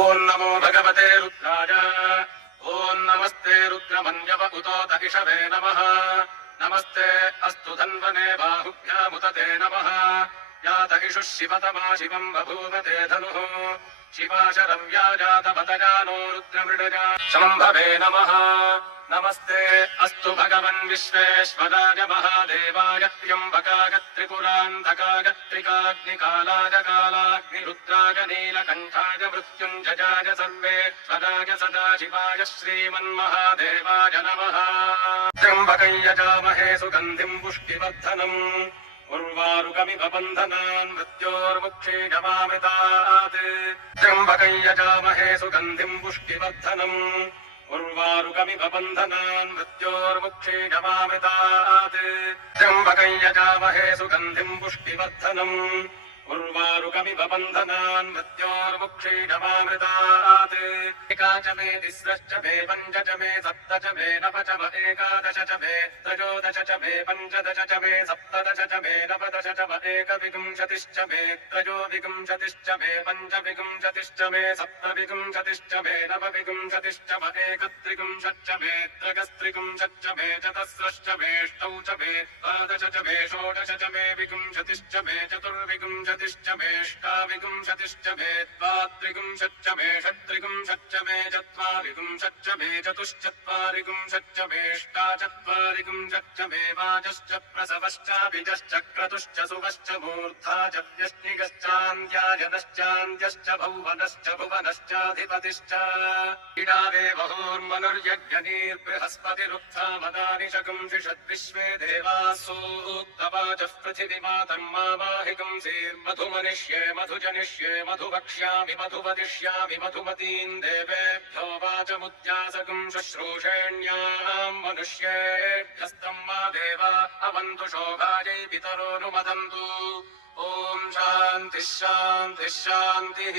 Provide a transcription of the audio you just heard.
ॐ नमो भगवते रुद्राय ॐ नमस्ते रुद्रमन्यव उतोत इषवे नमः नमस्ते अस्तु धन्वने बाहुभ्यामुतते नमः यात इषुः शिवतमा शिवम् बभूवते धनुः शिवा शरव्या जातपतजानो रुद्रमृडजा शम्भवे नमः नमस्ते अस्तु भगवन् विश्वेश्वराय महादेवाय त्र्यम्बकाय त्रिपुरान्तकाय त्रिकाग्निकालाय कालाग्निरुद्राय नीलकण्ठाय मृत्युञ्जयाय सर्वेश्वराय सदाशिवाय श्रीमन्महादेवाय नमः त्र्यम्बकं यजामहे सुगन्धिं पुष्टिवर्धनम् उर्वारुकमिव बन्धनान् मृत्योर्मुक्षीयमामृतात् त्र्यम्बकं यजामहे सुगन्धिं पुष्टिवर्धनम् उर्वारुकमिव बन्धनान् मृत्योर्मुक्षीयमामृतात् त्र्यम्बकं यजामहे सुगन्धिं पुष्टिवर्धनम् उर्वारुकमिव बन्धनान् मृत्योर्मुक्षीयमामृतात् एका च मे तिस्रश्च मे पञ्च च मे सप्त च मे नव च म एकादश च मे त्रयोदश च मे पञ्चदश च मे सप्तदश च मे नवदश च म एकविंशतिश्च मे त्रयोविंशतिश्च मे पञ्चविंशतिश्च मे सप्तविंशतिश्च मे नवविंशतिश्च म एकत्रिंशच्च मे त्रयस्त्रिंशच्च मे चतस्रश्च मेऽष्टौ च मे द्वादश च मे षोडश च मे विंशतिश्च मे चतुर्विंशतिश्च मेऽष्टाविंशतिश्च मे द्वात्रिंशच्च मे षट्त्रिंशच्च मे चत्वारिंशच्च मे चतुश्चत्वारिंशच्च मेऽष्टाचत्वारिंशच्च मे वाजश्च प्रसवश्चाभिजश्च क्रतुश्च सुवश्च मूर्धा च व्यष्टिगश्चान्त्यायनश्चान्त्यश्च भुवनश्च भुवनश्चाधिपतिश्च इडावे बहूर्मनुर्यज्ञनीर्बृहस्पतिरुक्था मदानि शकंसिषद्विश्वे देवाः सूक्तवाचः पृथिवीमातर्मावाहिकंसीर्मधुमनिष्ये मधुजनिष्ये मधुवक्ष्यामि मधुवदिष्यामि मधुमतीम् देवेभ्यो वाचमुद्यासकं शुश्रूषेण्याम् मनुष्येभ्यस्तम् मा देवा अवन्तु शोभायै पितरोऽनुमदन्तु ॐ शान्तिः शान्तिः शान्तिः।